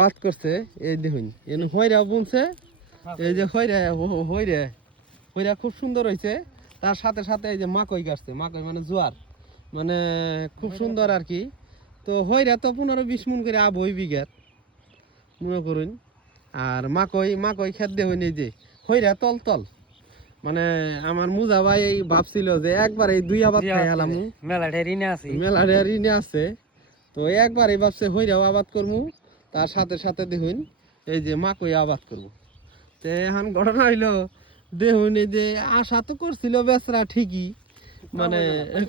কাজ করছে এই দেখুন এনে হইরা বুনছে এই যে হইরা খুব সুন্দর হয়েছে তার সাথে সাথে এই যে মাকই কাটছে মাকই মানে জোয়ার মানে খুব সুন্দর আর কি তো হইরা তো 15-20 মন করে আবই বিঘার মনে করুন আর মাকই খেত দেখুন এই যে হইরা তল তল মানে আমার মুজা ভাই ভাবছিল যে একবার এই 2 আবাদ খাই হলাম মেলাটা ঋণে আছে তো একবার এই ভাবছে হইরাও আবাদ করবো তার সাথে সাথে দেখুন এই যে মাকই আবাদ করবো তো এখন ঘটনা হইলো দেখুন এই যে আশা তো করছিল বেচরা ঠিকই মানে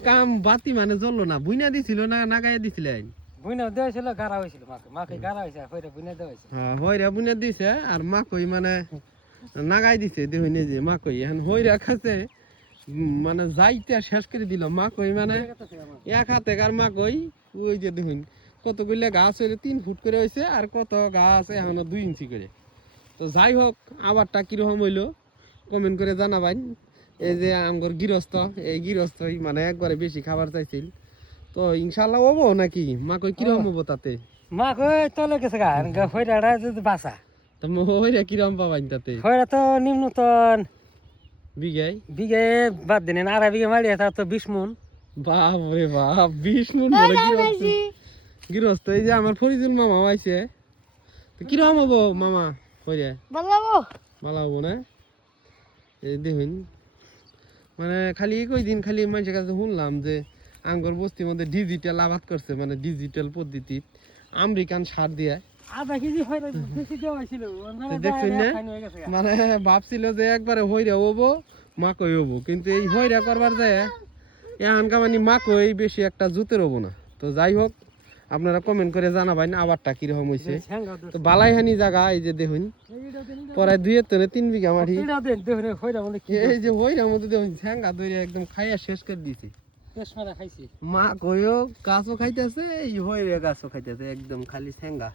কাম বাতি মানে জ্বললো না বুইনা দিছিল না নাগাইয়া দিছিল হইরা বুইনা দিছে আর মাকই মানে নাগাই দিছে দেখুন এই যে মাকই এখন হইরা খাচ্ছে মানে যাইতে শেষ করে দিল মাকই মানে এক হাতে কার মাকই ওই যে দেখুন কতগুলো গাছ হইলে 3 ফুট করে হয়েছে আর কত গাছ এখনো 2 ইঞ্চি করে তো যাই হোক আবারটা কিরকম হইলো কমেন্ট করে জানাবেন এই যে আমগর গৃহস্থ এই গৃহস্থই মানে একবারে বেশি খাবার চাইছিল তো ইনশাল্লাহ হবো নাকি মাকই কিরকম হবো তাতে মাকই তলে গেছে গা হইরা যদি বাসা তো হইরা কিরকম পাবাইন তাতে হইরা তো নিম্নতন বিঘায় বাদ দিন 2.5 বিঘা মারি তা তো 20 মন বাপরে বাপ 20 মন বলে গৃহস্থ এই যে আমার ফরিদুল মামা আইছে তো কিরকম হবো মামা হইরা ভালো হবো না এই দেখুন মানে খালি কয়দিন খালি মানুষের কাছে শুনলাম যে আঙ্গর বস্তির মধ্যে ডিজিটাল আবাদ করছে মানে ডিজিটাল পদ্ধতি আমেরিকান সার দিয়ে দেখছেন না মানে ভাবছিল যে একবারে হইরা হবো মাকই হবো কিন্তু এই হইরা করবার যায় এখানকার মানে মাকই বেশি একটা জুতের হবো না তো যাই হোক আপনারা কমেন্ট করে জানাবেন আবারটা কিরকম হয়েছে তো বালাইহানি জায়গা এই যে দেখুন পরে 2-3 বিঘা মাটি এই যে হইরার মধ্যে দেখুন ঝ্যাঙ্গা ধরে একদম খাইয়া শেষ করে দিয়েছে মা কইও গাছও খাইতেছে এই হইরে গাছও খাইতেছে একদম খালি ঝ্যাঙ্গা